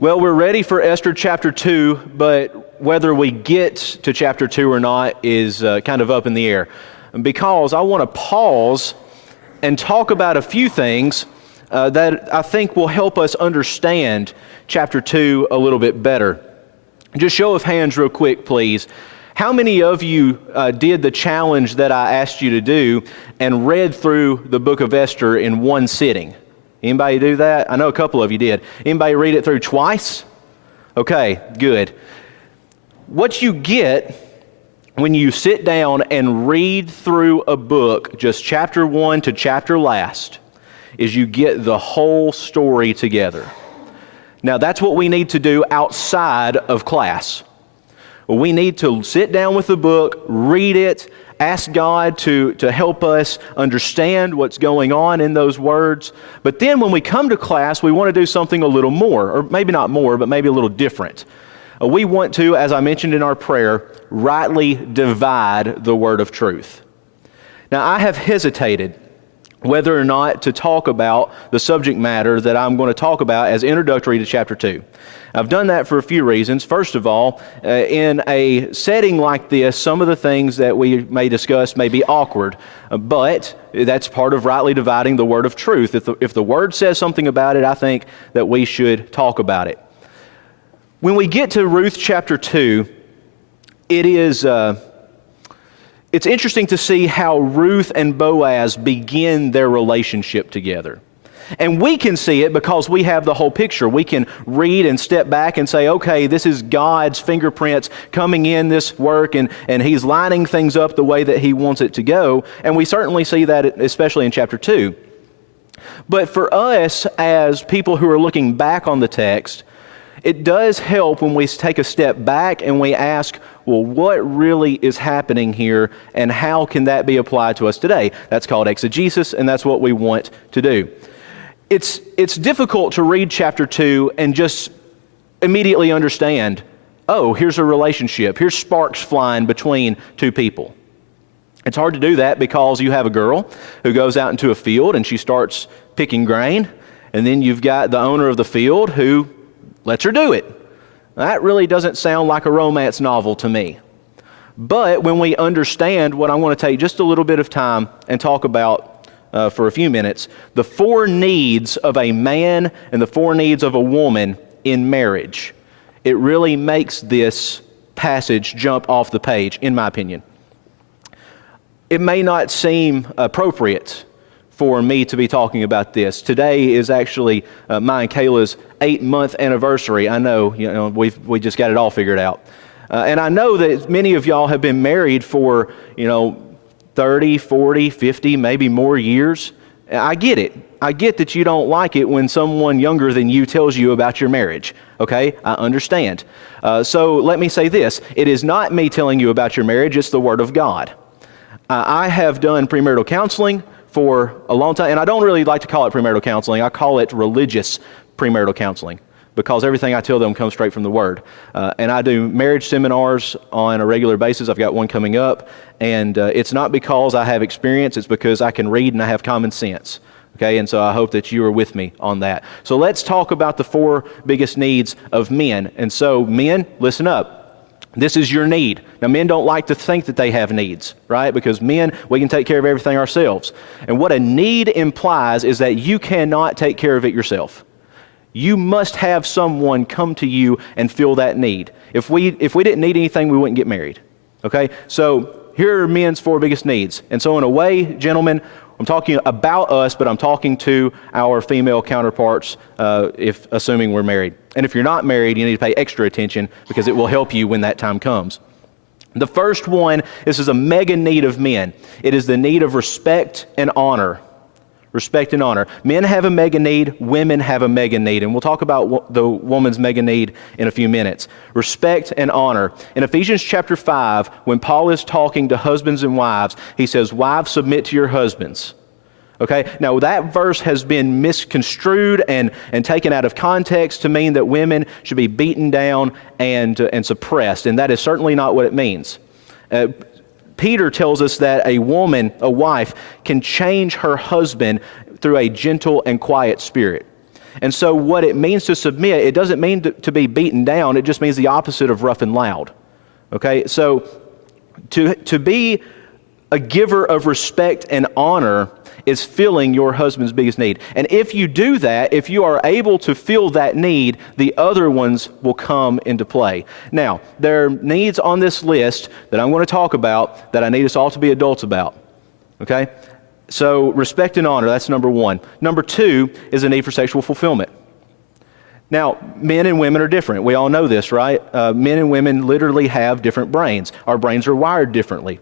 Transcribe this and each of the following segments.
Well, we're ready for Esther chapter 2, but whether we get to chapter 2 or not is kind of up in the air. Because I want to pause and talk about a few things that I think will help us understand chapter 2 a little bit better. Just show of hands real quick, please. How many of you did the challenge that I asked you to do and read through the book of Esther in one sitting? Anybody do that? I know a couple of you did. Anybody read it through twice? Okay, good. What you get when you sit down and read through a book, just chapter 1 to chapter last, is you get the whole story together. Now, that's what we need to do outside of class. We need to sit down with the book, read it, ask God to help us understand what's going on in those words. But then when we come to class, we want to do something a little more, or maybe not more, but maybe a little different. We want to, as I mentioned in our prayer, rightly divide the word of truth. Now, I have hesitated whether or not to talk about the subject matter that I'm going to talk about as introductory to chapter 2. I've done that for a few reasons. First of all, in a setting like this, some of the things that we may discuss may be awkward, but that's part of rightly dividing the word of truth. If the word says something about it, I think that we should talk about it. When we get to Ruth chapter 2, it's interesting to see how Ruth and Boaz begin their relationship together. And we can see it because we have the whole picture. We can read and step back and say, okay, this is God's fingerprints coming in this work, and He's lining things up the way that He wants it to go. And we certainly see that especially in chapter 2. But for us as people who are looking back on the text, it does help when we take a step back and we ask, well, what really is happening here and how can that be applied to us today? That's called exegesis, and that's what we want to do. It's difficult to read chapter 2 and just immediately understand, oh, here's a relationship. Here's sparks flying between two people. It's hard to do that because you have a girl who goes out into a field and she starts picking grain, and then you've got the owner of the field who lets her do it. That really doesn't sound like a romance novel to me. But when we understand what I want to take just a little bit of time and talk about for a few minutes, the four needs of a man and the four needs of a woman in marriage, it really makes this passage jump off the page, in my opinion. It may not seem appropriate for me to be talking about this. Today is actually mine and Kayla's 8-month anniversary. I know, we just got it all figured out. And I know that many of y'all have been married for, 30, 40, 50, maybe more years. I get it. I get that you don't like it when someone younger than you tells you about your marriage. Okay? I understand. So let me say this. It is not me telling you about your marriage. It's the Word of God. I have done premarital counseling for a long time, and I don't really like to call it premarital counseling. I call it religious premarital counseling because everything I tell them comes straight from the Word. And I do marriage seminars on a regular basis. I've got one coming up, and it's not because I have experience. It's because I can read and I have common sense. Okay, and so I hope that you are with me on that. So let's talk about the four biggest needs of men. And so men, listen up. This is your need. Now, men don't like to think that they have needs, right? Because men, we can take care of everything ourselves. And what a need implies is that you cannot take care of it yourself. You must have someone come to you and fill that need. If we didn't need anything, we wouldn't get married. Okay? So here are men's four biggest needs. And so in a way, gentlemen, I'm talking about us, but I'm talking to our female counterparts, if assuming we're married. And if you're not married, you need to pay extra attention because it will help you when that time comes. The first one, this is a mega need of men. It is the need of respect and honor. Respect and honor. Men have a mega need, women have a mega need, and we'll talk about the woman's mega need in a few minutes. Respect and honor. In Ephesians chapter 5, when Paul is talking to husbands and wives, he says, wives, submit to your husbands. Okay, now that verse has been misconstrued and taken out of context to mean that women should be beaten down and suppressed, and that is certainly not what it means. Peter tells us that a woman, a wife, can change her husband through a gentle and quiet spirit. And so what it means to submit, it doesn't mean to be beaten down. It just means the opposite of rough and loud. Okay? So to be a giver of respect and honor is filling your husband's biggest need. And if you do that, if you are able to fill that need, the other ones will come into play. Now, there are needs on this list that I'm going to talk about that I need us all to be adults about. Okay? So respect and honor, that's number one. Number two is a need for sexual fulfillment. Now, men and women are different. We all know this, right? Men and women literally have different brains. Our brains are wired differently.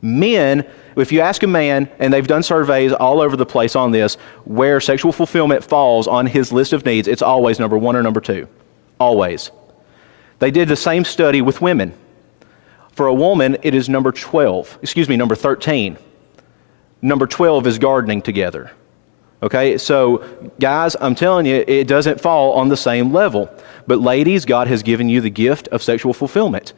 Men, if you ask a man, and they've done surveys all over the place on this, where sexual fulfillment falls on his list of needs, it's always number one or number two. Always. They did the same study with women. For a woman, it is number 13. Number 12 is gardening together. Okay, so guys, I'm telling you, it doesn't fall on the same level. But ladies, God has given you the gift of sexual fulfillment.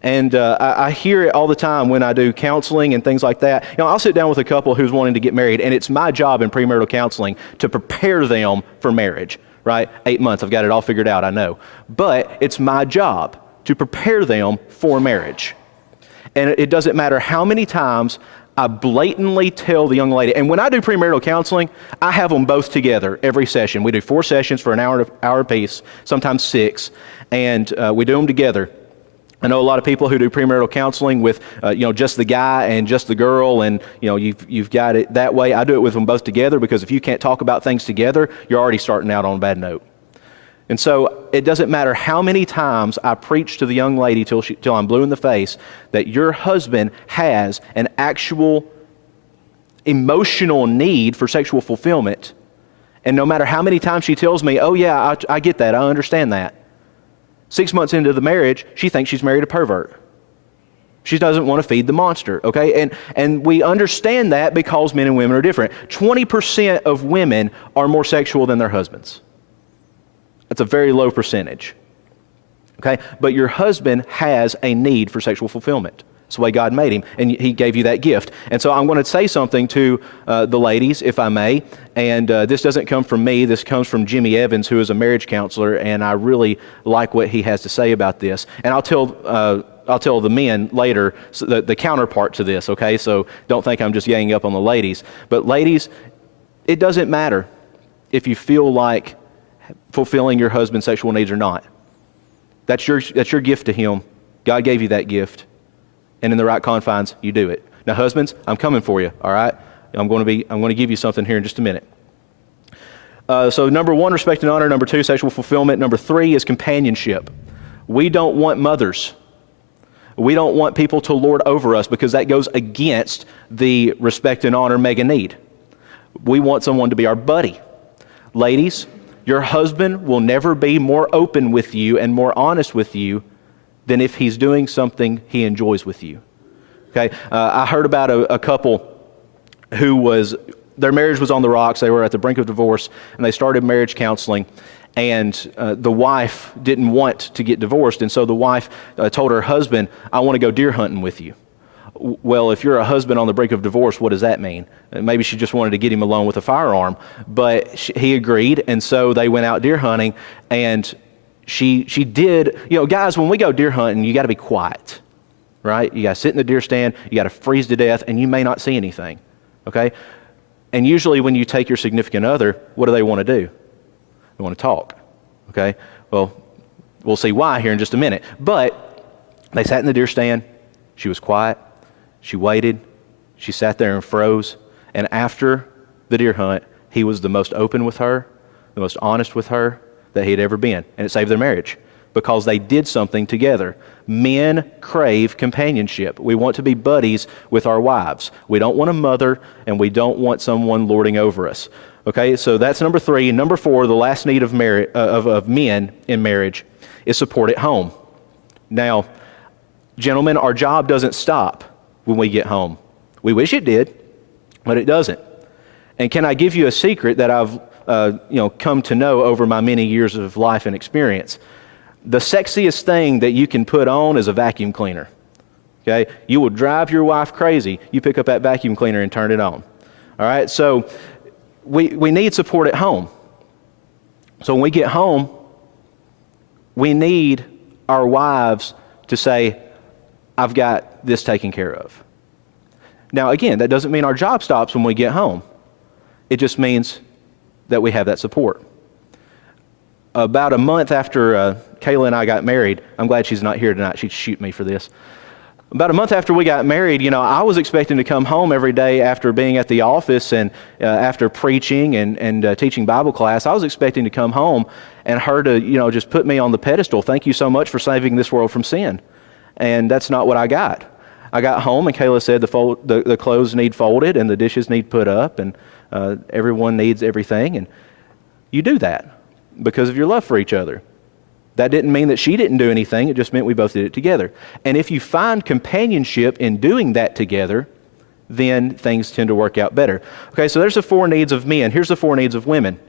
And I hear it all the time when I do counseling and things like that. You know, I'll sit down with a couple who's wanting to get married, and it's my job in premarital counseling to prepare them for marriage, right? 8 months, I've got it all figured out, I know. But it's my job to prepare them for marriage. And it doesn't matter how many times I blatantly tell the young lady, and when I do premarital counseling, I have them both together every session. We do 4 sessions for an hour apiece, sometimes 6, and we do them together. I know a lot of people who do premarital counseling with, just the guy and just the girl, and you've got it that way. I do it with them both together because if you can't talk about things together, you're already starting out on a bad note. And so it doesn't matter how many times I preach to the young lady till I'm blue in the face that your husband has an actual emotional need for sexual fulfillment. And no matter how many times she tells me, oh yeah, I get that, I understand that. 6 months into the marriage, she thinks she's married a pervert. She doesn't want to feed the monster, okay? And we understand that because men and women are different. 20% of women are more sexual than their husbands. That's a very low percentage, okay? But your husband has a need for sexual fulfillment. That's the way God made him, and he gave you that gift. And so I'm going to say something to the ladies, if I may, and this doesn't come from me. This comes from Jimmy Evans, who is a marriage counselor, and I really like what he has to say about this. And I'll tell the men later the counterpart to this, okay? So don't think I'm just ganging up on the ladies. But ladies, it doesn't matter if you feel like fulfilling your husband's sexual needs or not. That's your gift to him. God gave you that gift. And in the right confines, you do it. Now, husbands, I'm coming for you, all right? I'm going to give you something here in just a minute. So number 1, respect and honor. Number 2, sexual fulfillment. Number 3 is companionship. We don't want mothers. We don't want people to lord over us because that goes against the respect and honor mega need. We want someone to be our buddy. Ladies, your husband will never be more open with you and more honest with you than if he's doing something he enjoys with you. Okay, I heard about a couple who their marriage was on the rocks. They were at the brink of divorce, and they started marriage counseling. And the wife didn't want to get divorced, and so the wife told her husband, "I want to go deer hunting with you." Well, if you're a husband on the brink of divorce, what does that mean? Maybe she just wanted to get him alone with a firearm, but he agreed, and so they went out deer hunting, and she did, guys, when we go deer hunting, you got to be quiet, right? You got to sit in the deer stand, you got to freeze to death, and you may not see anything, okay? And usually when you take your significant other, what do they want to do? They want to talk, okay? Well, we'll see why here in just a minute. But they sat in the deer stand, she was quiet, she waited, she sat there and froze, and after the deer hunt, he was the most open with her, the most honest with her that he had ever been, and it saved their marriage because they did something together. Men crave companionship. We want to be buddies with our wives. We don't want a mother, and we don't want someone lording over us. Okay, so that's number 3. And number 4, the last need of men in marriage is support at home. Now, gentlemen, our job doesn't stop when we get home. We wish it did, but it doesn't. And can I give you a secret that I've come to know over my many years of life and experience? The sexiest thing that you can put on is a vacuum cleaner. Okay, you will drive your wife crazy. You pick up that vacuum cleaner and turn it on. All right, so we need support at home. So when we get home, we need our wives to say, I've got this taken care of. Now, again, that doesn't mean our job stops when we get home. It just means that we have that support. About a month after Kayla and I got married, I'm glad she's not here tonight. She'd shoot me for this. About a month after we got married, I was expecting to come home every day after being at the office and after preaching and teaching Bible class. I was expecting to come home and her to, just put me on the pedestal. Thank you so much for saving this world from sin. And that's not what I got. I got home and Kayla said the clothes need folded and the dishes need put up and everyone needs everything. And you do that because of your love for each other. That didn't mean that she didn't do anything. It just meant we both did it together. And if you find companionship in doing that together, then things tend to work out better. Okay, so there's the 4 needs of men. Here's the 4 needs of women.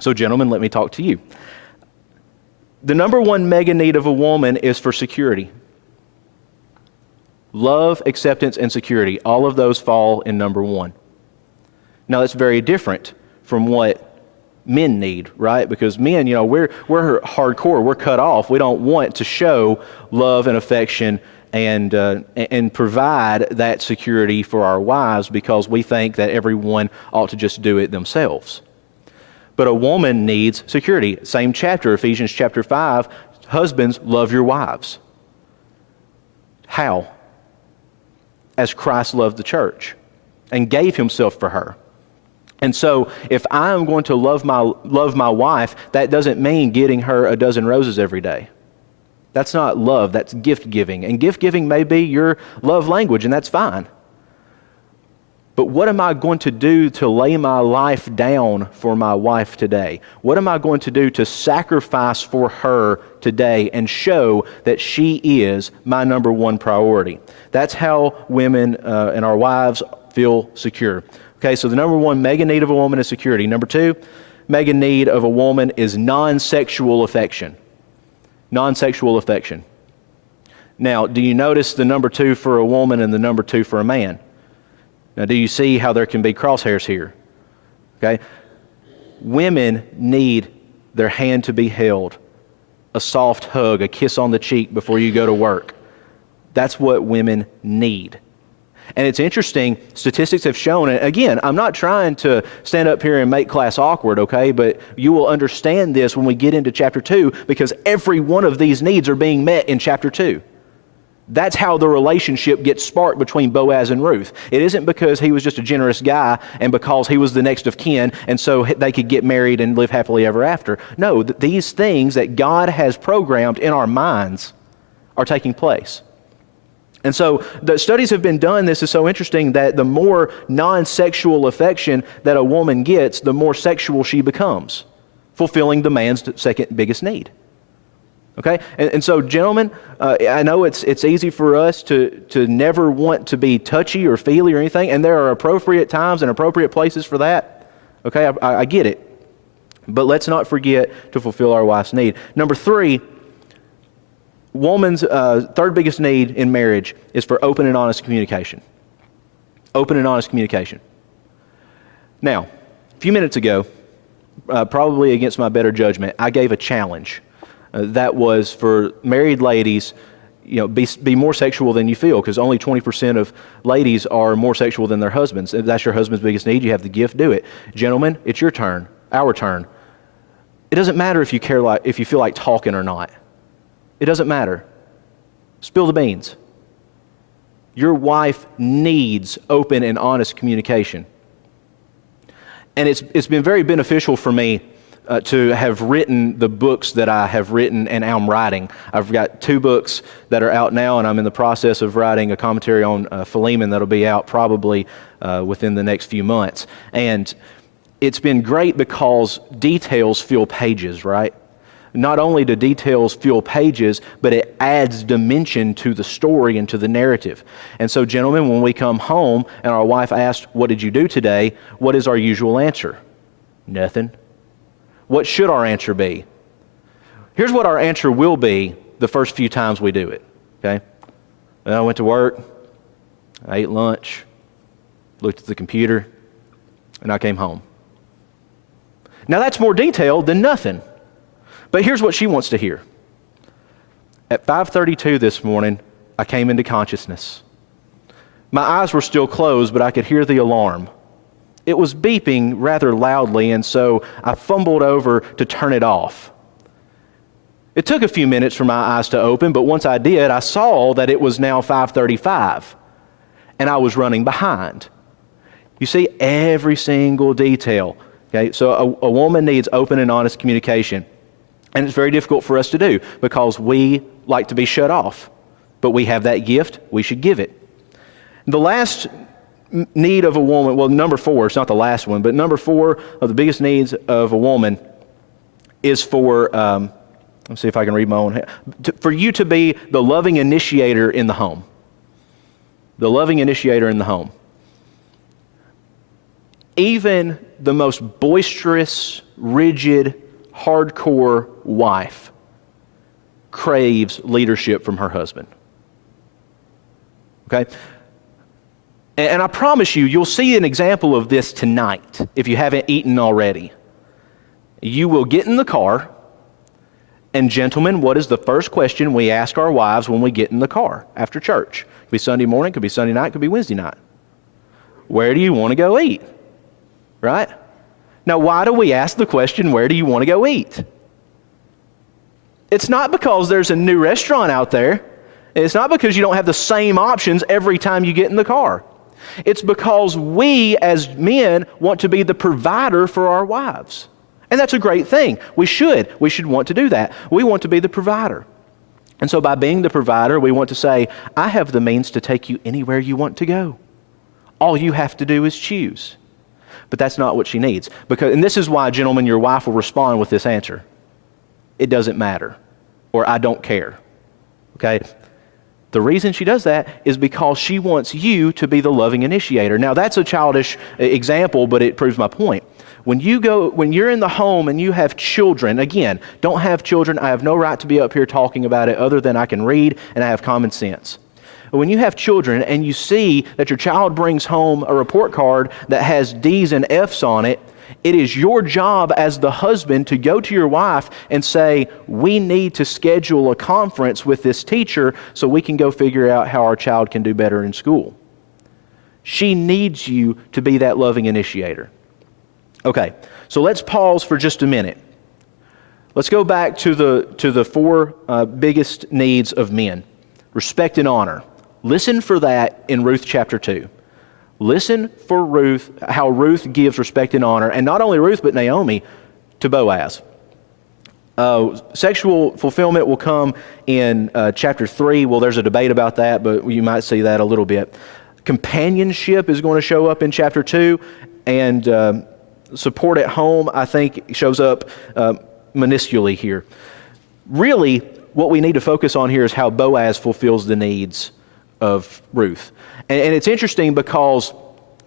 So gentlemen, let me talk to you. The number 1 mega need of a woman is for security. Love, acceptance, and security. All of those fall in number 1. Now that's very different from what men need, right? Because men, we're hardcore, we're cut off. We don't want to show love and affection and provide that security for our wives because we think that everyone ought to just do it themselves. But a woman needs security. Same chapter, Ephesians chapter 5, husbands, love your wives. How? As Christ loved the church and gave himself for her. And so if I am going to love my wife, that doesn't mean getting her a dozen roses every day. That's not love, that's gift giving. And gift giving may be your love language, and that's fine. But what am I going to do to lay my life down for my wife today? What am I going to do to sacrifice for her today and show that she is my number 1 priority? That's how women and our wives feel secure. Okay, so the number 1 mega need of a woman is security. Number 2 mega need of a woman is non-sexual affection. Non-sexual affection. Now, do you notice the number 2 for a woman and the number 2 for a man? Now, do you see how there can be crosshairs here? Okay, women need their hand to be held, a soft hug, a kiss on the cheek before you go to work. That's what women need. And it's interesting, statistics have shown, and again, I'm not trying to stand up here and make class awkward, okay, but you will understand this when we get into chapter 2 because every one of these needs are being met in chapter 2. That's how the relationship gets sparked between Boaz and Ruth. It isn't because he was just a generous guy and because he was the next of kin and so they could get married and live happily ever after. No, these things that God has programmed in our minds are taking place. And so the studies have been done. This is so interesting that the more non-sexual affection that a woman gets, the more sexual she becomes, fulfilling the man's second biggest need. Okay? And so, gentlemen, I know it's easy for us to never want to be touchy or feely or anything, and there are appropriate times and appropriate places for that. Okay? I get it. But let's not forget to fulfill our wife's need. Number 3, woman's third biggest need in marriage is for open and honest communication. Open and honest communication. Now, a few minutes ago, probably against my better judgment, I gave a challenge that was for married ladies, be more sexual than you feel, because only 20% of ladies are more sexual than their husbands. If that's your husband's biggest need, you have the gift, do it. Gentlemen, it's your turn, our turn. It doesn't matter if you feel like talking or not. It doesn't matter. Spill the beans. Your wife needs open and honest communication. And it's been very beneficial for me to have written the books that I have written and am writing. I've got 2 books that are out now, and I'm in the process of writing a commentary on Philemon that'll be out probably within the next few months. And it's been great because details fill pages, right? Not only do details fill pages, but it adds dimension to the story and to the narrative. And so, gentlemen, when we come home and our wife asks, "What did you do today?" what is our usual answer? Nothing. What should our answer be? Here's what our answer will be the first few times we do it, okay? I went to work, I ate lunch, looked at the computer, and I came home. Now that's more detailed than nothing. But here's what she wants to hear. At 5:32 this morning, I came into consciousness. My eyes were still closed, but I could hear the alarm. It was beeping rather loudly, and so I fumbled over to turn it off. It took a few minutes for my eyes to open, but once I did, I saw that it was now 5:35, and I was running behind. You see every single detail. Okay, so a woman needs open and honest communication, and it's very difficult for us to do because we like to be shut off. But we have that gift, we should give it. The last need of a woman, well, number 4, it's not the last one, but number 4 of the biggest needs of a woman is for, let's see if I can read my own hand, for you to be the loving initiator in the home. The loving initiator in the home. Even the most boisterous, rigid, hardcore wife craves leadership from her husband. Okay? And I promise you, you'll see an example of this tonight if you haven't eaten already. You will get in the car, and gentlemen, what is the first question we ask our wives when we get in the car after church? It could be Sunday morning, could be Sunday night, could be Wednesday night. Where do you want to go eat? Right? Now, why do we ask the question, where do you want to go eat? It's not because there's a new restaurant out there. It's not because you don't have the same options every time you get in the car. It's because we as men want to be the provider for our wives. And that's a great thing. We should want to do that. We want to be the provider. And so by being the provider, we want to say, I have the means to take you anywhere you want to go. All you have to do is choose. But that's not what she needs. And this is why, gentlemen, your wife will respond with this answer. It doesn't matter. Or I don't care. Okay? The reason she does that is because she wants you to be the loving initiator. Now, that's a childish example, but it proves my point. When you're in the home and you have children, again, don't have children, I have no right to be up here talking about it other than I can read and I have common sense. But when you have children and you see that your child brings home a report card that has D's and F's on it, it is your job as the husband to go to your wife and say, we need to schedule a conference with this teacher so we can go figure out how our child can do better in school. She needs you to be that loving initiator. Okay, so let's pause for just a minute. Let's go back to the 4 biggest needs of men. Respect and honor. Listen for that in Ruth chapter 2. Listen for Ruth, how Ruth gives respect and honor, and not only Ruth, but Naomi, to Boaz. Sexual fulfillment will come in chapter 3. Well, there's a debate about that, but you might see that a little bit. Companionship is going to show up in chapter 2, and support at home, I think, shows up minusculely here. Really, what we need to focus on here is how Boaz fulfills the needs of Ruth. And it's interesting because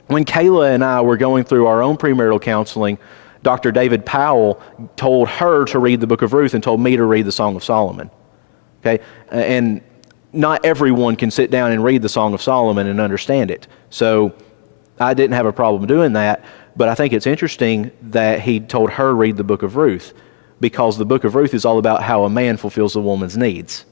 when Kayla and I were going through our own premarital counseling, Dr. David Powell told her to read the book of Ruth and told me to read the Song of Solomon. Okay? And not everyone can sit down and read the Song of Solomon and understand it. So I didn't have a problem doing that, but I think it's interesting that he told her to read the book of Ruth because the book of Ruth is all about how a man fulfills a woman's needs.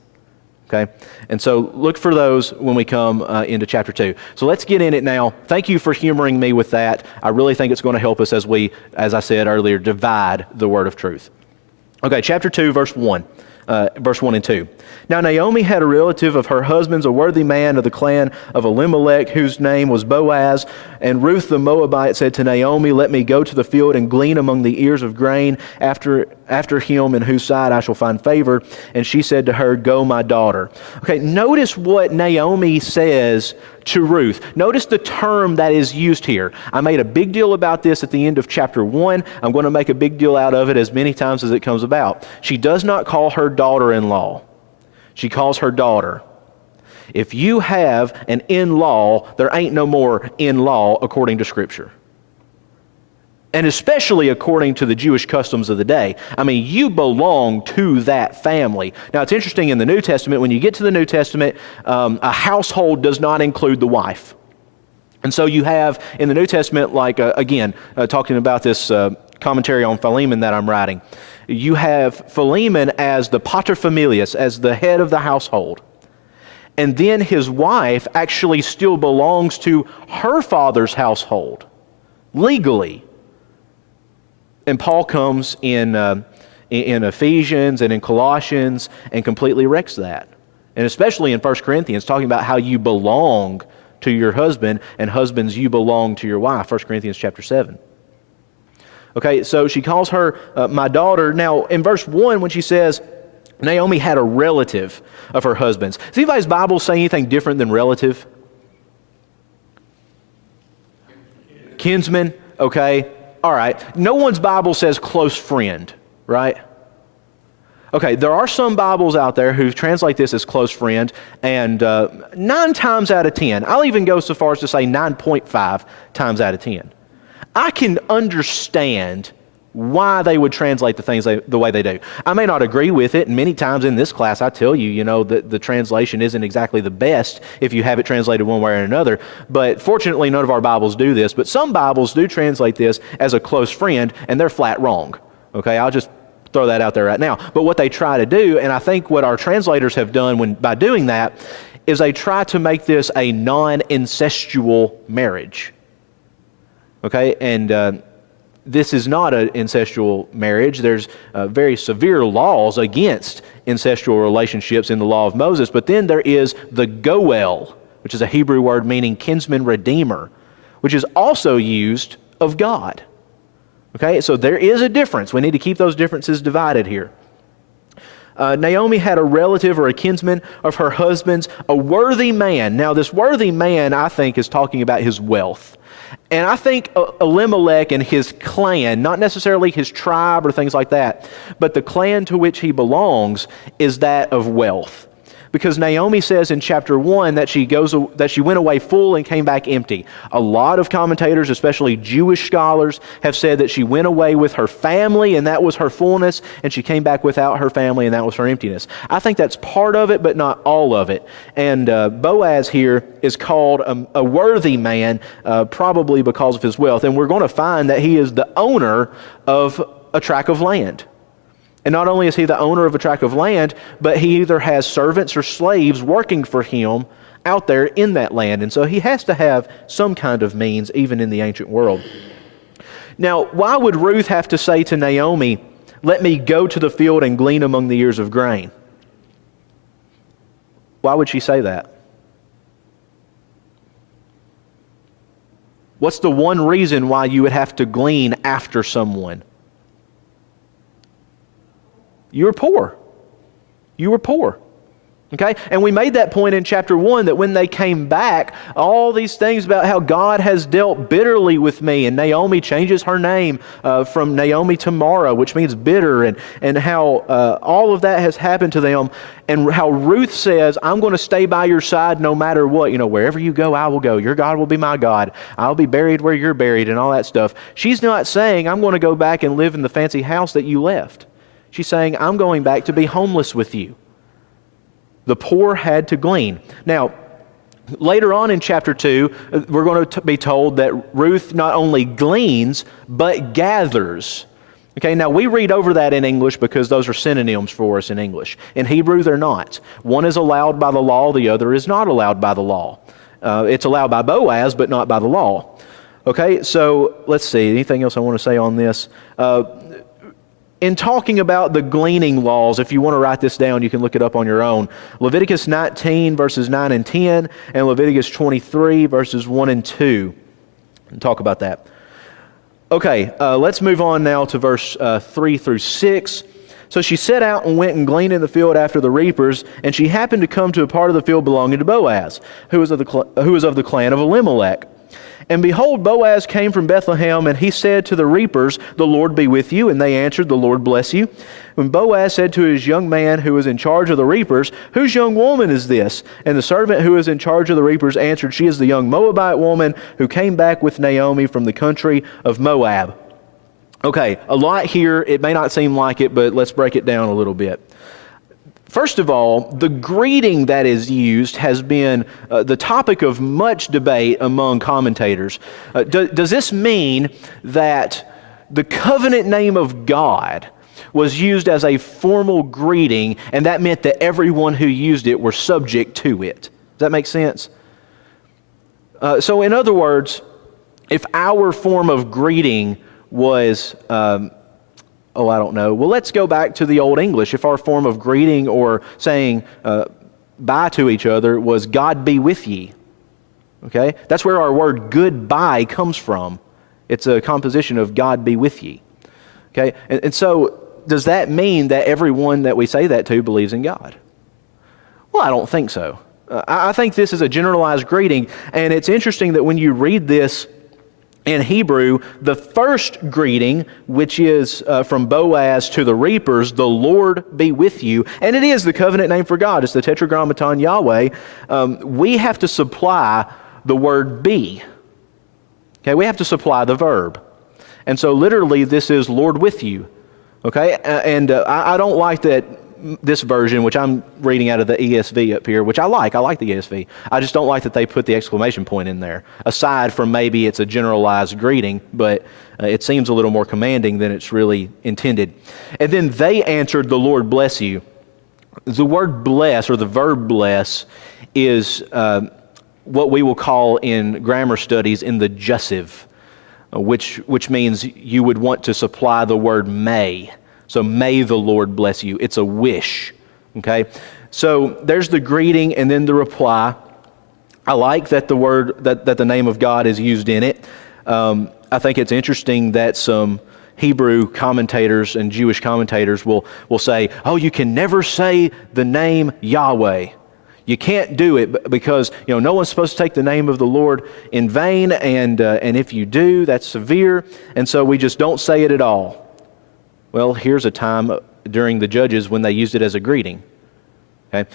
Okay? And so look for those when we come into chapter 2. So let's get in it now. Thank you for humoring me with that. I really think it's going to help us as we, as I said earlier, divide the word of truth. Okay, chapter 2, verse 1 and 2. Now Naomi had a relative of her husband's, a worthy man of the clan of Elimelech, whose name was Boaz. And Ruth the Moabite said to Naomi, let me go to the field and glean among the ears of grain after him in whose sight I shall find favor. And she said to her, go, my daughter. Okay, notice what Naomi says to Ruth. Notice the term that is used here. I made a big deal about this at the end of chapter 1. I'm going to make a big deal out of it as many times as it comes about. She does not call her daughter-in-law. She calls her daughter. If you have an in-law, there ain't no more in-law according to Scripture. And especially according to the Jewish customs of the day. I mean, you belong to that family. Now, it's interesting in the New Testament, when you get to the New Testament, a household does not include the wife. And so you have in the New Testament, like, talking about this commentary on Philemon that I'm writing. You have Philemon as the paterfamilias, as the head of the household. And then his wife actually still belongs to her father's household, legally. And Paul comes in Ephesians and in Colossians and completely wrecks that. And especially in 1 Corinthians, talking about how you belong to your husband, and husbands, you belong to your wife, 1 Corinthians chapter 7. Okay, so she calls her my daughter. Now, in verse 1, when she says, Naomi had a relative of her husband's. Does anybody's Bible say anything different than relative? Kinsman, okay. All right. No one's Bible says close friend, right? Okay, there are some Bibles out there who translate this as close friend, and 9 times out of 10, I'll even go so far as to say 9.5 times out of 10, I can understand why they would translate the things the way they do. I may not agree with it, and many times in this class I tell you, that the translation isn't exactly the best if you have it translated one way or another, but fortunately none of our Bibles do this, but some Bibles do translate this as a close friend, and they're flat wrong. Okay, I'll just throw that out there right now. But what they try to do, and I think what our translators have done by doing that, is they try to make this a non-incestual marriage. Okay, and this is not an incestual marriage. There's very severe laws against incestual relationships in the law of Moses, but then there is the goel, which is a Hebrew word meaning kinsman redeemer, which is also used of God. Okay, so there is a difference. We need to keep those differences divided here. Naomi had a relative or a kinsman of her husband's, a worthy man. Now, this worthy man, I think, is talking about his wealth. And I think Elimelech and his clan, not necessarily his tribe or things like that, but the clan to which he belongs is that of wealth. Because Naomi says in chapter 1 that she went away full and came back empty. A lot of commentators, especially Jewish scholars, have said that she went away with her family and that was her fullness, and she came back without her family and that was her emptiness. I think that's part of it, but not all of it. And Boaz here is called a worthy man, probably because of his wealth. And we're going to find that he is the owner of a tract of land. And not only is he the owner of a tract of land, but he either has servants or slaves working for him out there in that land. And so he has to have some kind of means, even in the ancient world. Now, why would Ruth have to say to Naomi, "Let me go to the field and glean among the ears of grain"? Why would she say that? What's the one reason why you would have to glean after someone? You were poor. You were poor. Okay? And we made that point in chapter 1 that when they came back, all these things about how God has dealt bitterly with me, and Naomi changes her name from Naomi to Mara, which means bitter, and how all of that has happened to them, and how Ruth says, "I'm going to stay by your side no matter what. Wherever you go, I will go. Your God will be my God. I'll be buried where you're buried," and all that stuff. She's not saying, "I'm going to go back and live in the fancy house that you left." She's saying, "I'm going back to be homeless with you." The poor had to glean. Now, later on in chapter 2, we're going to be told that Ruth not only gleans, but gathers. Okay, now we read over that in English because those are synonyms for us in English. In Hebrew, they're not. One is allowed by the law, the other is not allowed by the law. It's allowed by Boaz, but not by the law. Okay, so let's see. Anything else I want to say on this? In talking about the gleaning laws, if you want to write this down, you can look it up on your own. Leviticus 19, verses 9 and 10, and Leviticus 23, verses 1 and 2. And talk about that. Okay, let's move on now to verse 3 through 6. So she set out and went and gleaned in the field after the reapers, and she happened to come to a part of the field belonging to Boaz, who was of the clan of Elimelech. And behold, Boaz came from Bethlehem, and he said to the reapers, "The Lord be with you." And they answered, "The Lord bless you." When Boaz said to his young man who was in charge of the reapers, "Whose young woman is this?" And the servant who was in charge of the reapers answered, "She is the young Moabite woman who came back with Naomi from the country of Moab." Okay, a lot here. It may not seem like it, but let's break it down a little bit. First of all, the greeting that is used has been the topic of much debate among commentators. Does this mean that the covenant name of God was used as a formal greeting, and that meant that everyone who used it were subject to it. Does that make sense? So in other words, if our form of greeting was, I don't know. Well, let's go back to the Old English. If our form of greeting or saying bye to each other was God be with ye, okay? That's where our word goodbye comes from. It's a composition of God be with ye, okay? And so does that mean that everyone that we say that to believes in God? Well, I don't think so. I think this is a generalized greeting, and it's interesting that when you read this in Hebrew, the first greeting, which is from Boaz to the reapers, the Lord be with you, and it is the covenant name for God. It's the Tetragrammaton Yahweh. We have to supply the word be. Okay, we have to supply the verb. And so literally this is Lord with you. Okay, and I don't like that this version, which I'm reading out of the ESV up here, which I like the ESV. I just don't like that they put the exclamation point in there, aside from maybe it's a generalized greeting, but it seems a little more commanding than it's really intended. And then they answered, the Lord bless you. The word bless, or the verb bless, is what we will call in grammar studies in the jussive, which means you would want to supply the word may. So may the Lord bless you. It's a wish, okay? So there's the greeting and then the reply. I like that the word, that the name of God is used in it. I think it's interesting that some Hebrew commentators and Jewish commentators will say, oh, you can never say the name Yahweh. You can't do it because, no one's supposed to take the name of the Lord in vain, and if you do, that's severe, and so we just don't say it at all. Well, here's a time during the Judges when they used it as a greeting. Okay.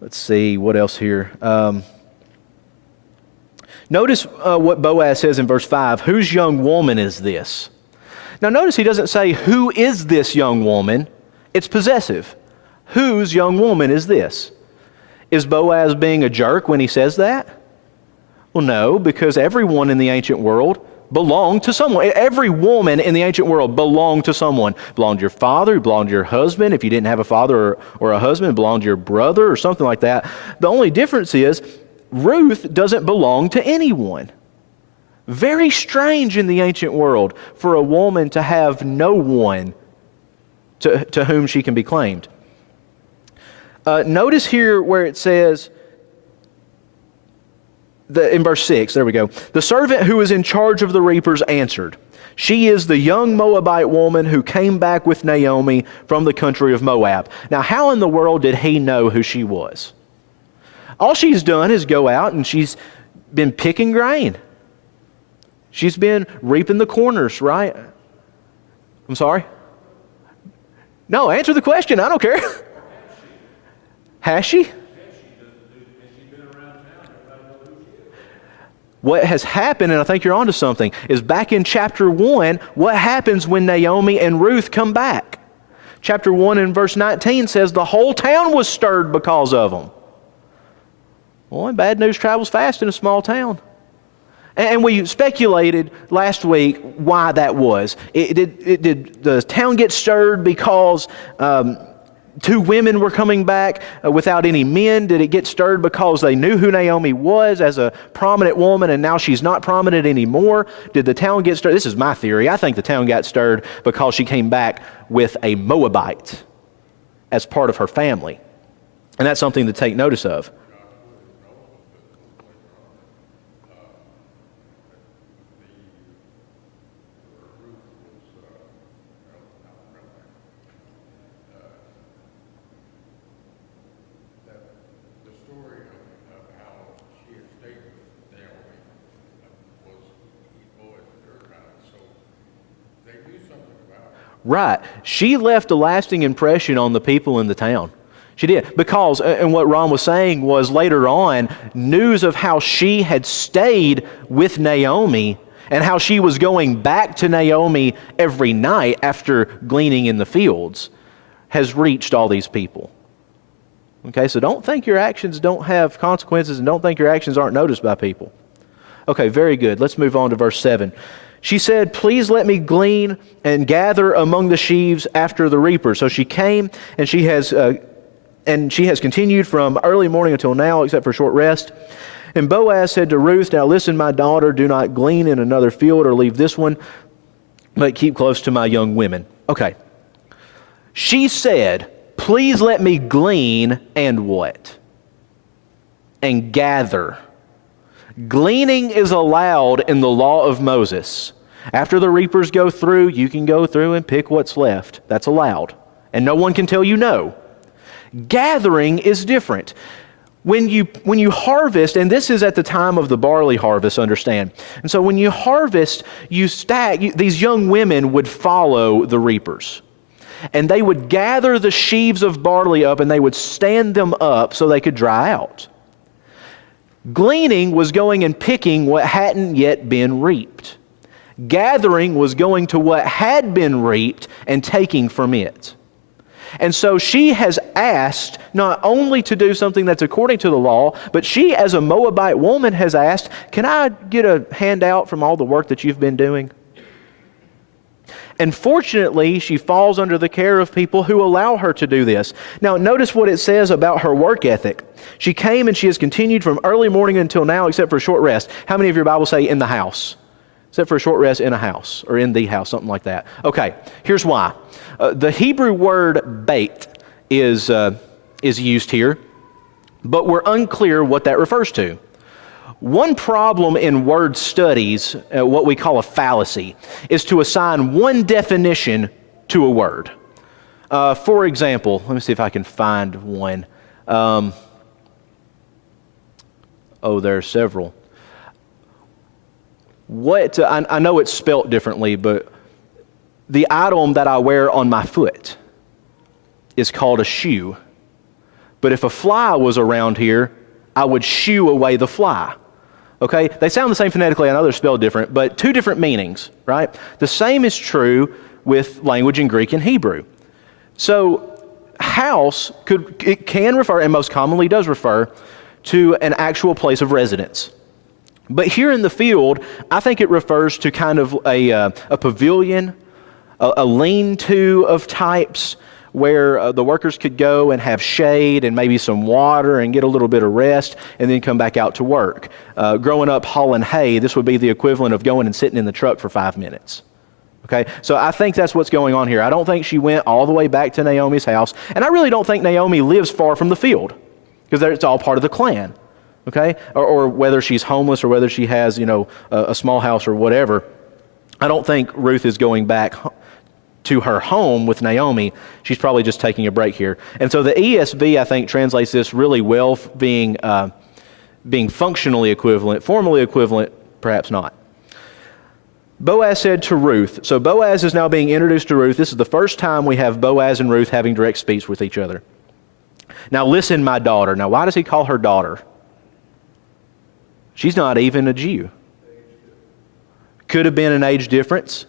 Let's see, what else here? Notice what Boaz says in verse 5. Whose young woman is this? Now notice he doesn't say, who is this young woman? It's possessive. Whose young woman is this? Is Boaz being a jerk when he says that? Well, no, because everyone in the ancient world belonged to someone. Every woman in the ancient world belonged to someone. Belonged to your father, belonged to your husband. If you didn't have a father or a husband, belonged to your brother or something like that. The only difference is Ruth doesn't belong to anyone. Very strange in the ancient world for a woman to have no one to whom she can be claimed. Notice here where it says, in verse 6, there we go. The servant who is in charge of the reapers answered, she is the young Moabite woman who came back with Naomi from the country of Moab. Now, how in the world did he know who she was? All she's done is go out and she's been picking grain. She's been reaping the corners, right? I'm sorry? No, answer the question. I don't care. Has she? What has happened, and I think you're onto something, is back in chapter 1, what happens when Naomi and Ruth come back? Chapter 1 and verse 19 says the whole town was stirred because of them. Well, bad news travels fast in a small town. And we speculated last week why that was. Did the town get stirred because two women were coming back without any men? Did it get stirred because they knew who Naomi was as a prominent woman and now she's not prominent anymore? Did the town get stirred? This is my theory. I think the town got stirred because she came back with a Moabite as part of her family. And that's something to take notice of. Right. She left a lasting impression on the people in the town. She did. Because, and what Ron was saying was later on, news of how she had stayed with Naomi and how she was going back to Naomi every night after gleaning in the fields has reached all these people. Okay, so don't think your actions don't have consequences and don't think your actions aren't noticed by people. Okay, very good. Let's move on to verse 7. She said, please let me glean and gather among the sheaves after the reapers. So she came, and she has continued from early morning until now, except for a short rest. And Boaz said to Ruth, now listen, my daughter, do not glean in another field or leave this one, but keep close to my young women. Okay. She said, please let me glean and what? And gather. Gleaning is allowed in the law of Moses. After the reapers go through, you can go through and pick what's left. That's allowed. And no one can tell you no. Gathering is different. When you harvest, and this is at the time of the barley harvest, understand. And so when you harvest, you stack, these young women would follow the reapers. And they would gather the sheaves of barley up and they would stand them up so they could dry out. Gleaning was going and picking what hadn't yet been reaped. Gathering was going to what had been reaped and taking from it. And so she has asked not only to do something that's according to the law, but she as a Moabite woman has asked, can I get a handout from all the work that you've been doing? And fortunately, she falls under the care of people who allow her to do this. Now, notice what it says about her work ethic. She came and she has continued from early morning until now, except for a short rest. How many of your Bibles say in the house? Except for a short rest in a house, or in the house, something like that. Okay, here's why. The Hebrew word bait is used here, but we're unclear what that refers to. One problem in word studies, what we call a fallacy, is to assign one definition to a word. For example, let me see if I can find one. There are several. I know it's spelt differently, but the item that I wear on my foot is called a shoe. But if a fly was around here, I would shoo away the fly. Okay? They sound the same phonetically. I know they're spelled different, but two different meanings, right? The same is true with language in Greek and Hebrew. So house can refer, and most commonly does refer, to an actual place of residence. But here in the field, I think it refers to kind of a pavilion, a lean-to of types where the workers could go and have shade and maybe some water and get a little bit of rest and then come back out to work. Growing up hauling hay, this would be the equivalent of going and sitting in the truck for 5 minutes. Okay, so I think that's what's going on here. I don't think she went all the way back to Naomi's house, and I really don't think Naomi lives far from the field because it's all part of the clan. Okay, or whether she's homeless or whether she has, a small house or whatever. I don't think Ruth is going back to her home with Naomi. She's probably just taking a break here. And so the ESV, I think, translates this really well, being functionally equivalent, formally equivalent, perhaps not. Boaz said to Ruth, so Boaz is now being introduced to Ruth. This is the first time we have Boaz and Ruth having direct speech with each other. Now listen, my daughter. Now why does he call her daughter? She's not even a Jew. Could have been an age difference.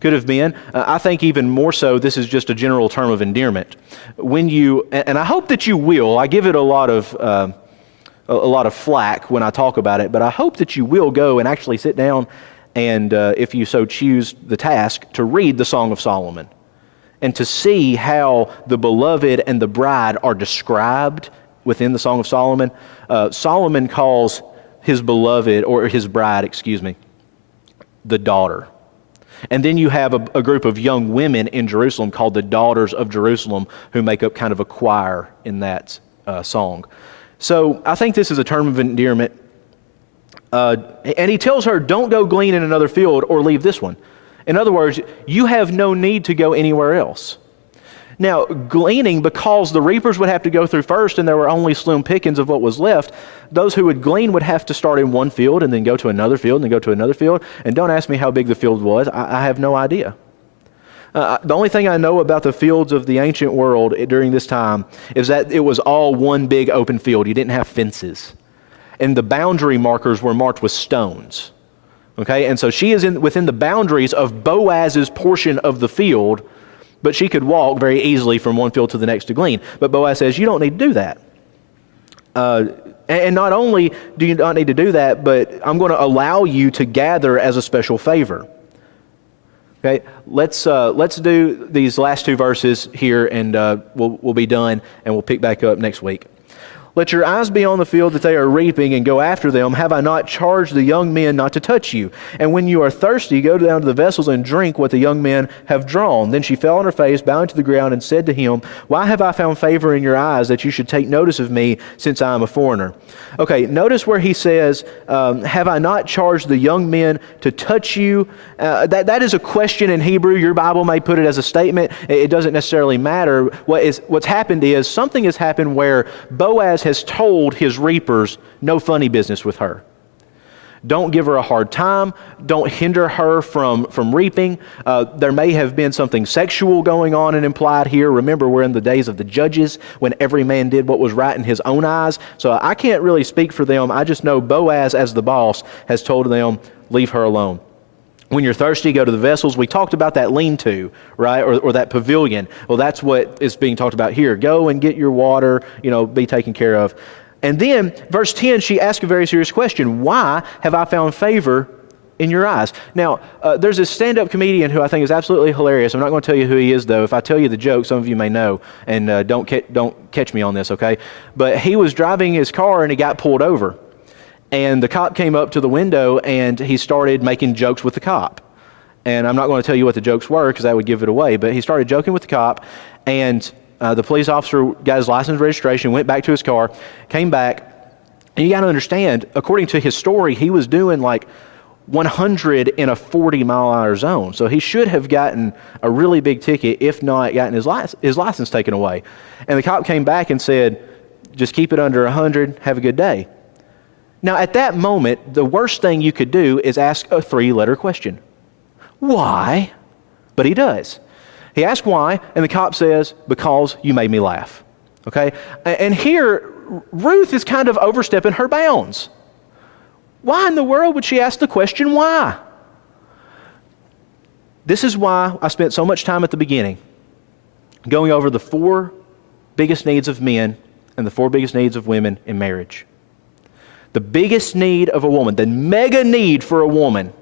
Could have been. I think even more so, this is just a general term of endearment. And I hope that you will. I give it a lot of flack when I talk about it, but I hope that you will go and actually sit down and, if you so choose the task, to read the Song of Solomon and to see how the beloved and the bride are described within the Song of Solomon. Solomon calls his beloved, or his bride, the daughter. And then you have a group of young women in Jerusalem called the daughters of Jerusalem who make up kind of a choir in that song. So I think this is a term of endearment. And he tells her, don't go glean in another field or leave this one. In other words, you have no need to go anywhere else. Now, gleaning, because the reapers would have to go through first and there were only slim pickings of what was left, those who would glean would have to start in one field and then go to another field and then go to another field. And don't ask me how big the field was. I have no idea. The only thing I know about the fields of the ancient world during this time is that it was all one big open field. You didn't have fences. And the boundary markers were marked with stones. Okay, and so she is within the boundaries of Boaz's portion of the field, but she could walk very easily from one field to the next to glean. But Boaz says, you don't need to do that. And not only do you not need to do that, but I'm going to allow you to gather as a special favor. Okay, let's do these last two verses here, and we'll be done, and we'll pick back up next week. Let your eyes be on the field that they are reaping, and go after them. Have I not charged the young men not to touch you? And when you are thirsty, go down to the vessels and drink what the young men have drawn. Then she fell on her face, bowing to the ground, and said to him, Why have I found favor in your eyes, that you should take notice of me, since I am a foreigner? Okay, notice where he says, have I not charged the young men to touch you? That is a question in Hebrew. Your Bible may put it as a statement. It doesn't necessarily matter. What's happened is something has happened where Boaz has told his reapers, no funny business with her. Don't give her a hard time. Don't hinder her from reaping. There may have been something sexual going on and implied here. Remember, we're in the days of the judges when every man did what was right in his own eyes. So I can't really speak for them. I just know Boaz, as the boss, has told them, leave her alone. When you're thirsty, go to the vessels. We talked about that lean-to, right, or that pavilion. Well, that's what is being talked about here. Go and get your water, be taken care of. And then, verse 10, she asks a very serious question. Why have I found favor in your eyes? Now, there's this stand-up comedian who I think is absolutely hilarious. I'm not going to tell you who he is, though. If I tell you the joke, some of you may know, and don't catch me on this, okay? But he was driving his car, and he got pulled over. And the cop came up to the window, and he started making jokes with the cop. And I'm not going to tell you what the jokes were, because that would give it away. But he started joking with the cop, and the police officer got his license and registration, went back to his car, came back. And you got to understand, according to his story, he was doing like 100 in a 40-mile-an-hour zone. So he should have gotten a really big ticket, if not gotten his license taken away. And the cop came back and said, just keep it under 100, have a good day. Now, at that moment, the worst thing you could do is ask a 3-letter question. Why? But he does. He asks why, and the cop says, because you made me laugh. Okay? And here, Ruth is kind of overstepping her bounds. Why in the world would she ask the question why? This is why I spent so much time at the beginning going over the 4 biggest needs of men and the 4 biggest needs of women in marriage. The biggest need of a woman, the mega need for a woman,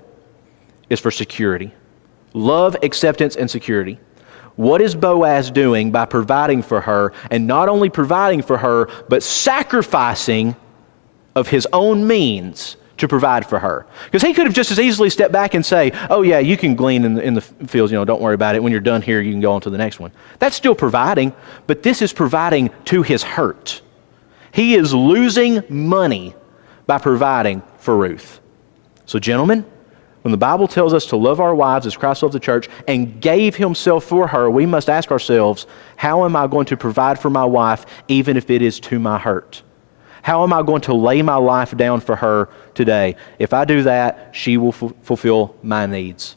is for security. Love, acceptance, and security. What is Boaz doing by providing for her, and not only providing for her, but sacrificing of his own means to provide for her? Because he could have just as easily stepped back and say, oh yeah, you can glean in the fields, don't worry about it. When you're done here, you can go on to the next one. That's still providing, but this is providing to his hurt. He is losing money by providing for Ruth. So gentlemen, when the Bible tells us to love our wives as Christ loved the church and gave himself for her, we must ask ourselves, how am I going to provide for my wife even if it is to my hurt? How am I going to lay my life down for her today? If I do that, she will fulfill my needs.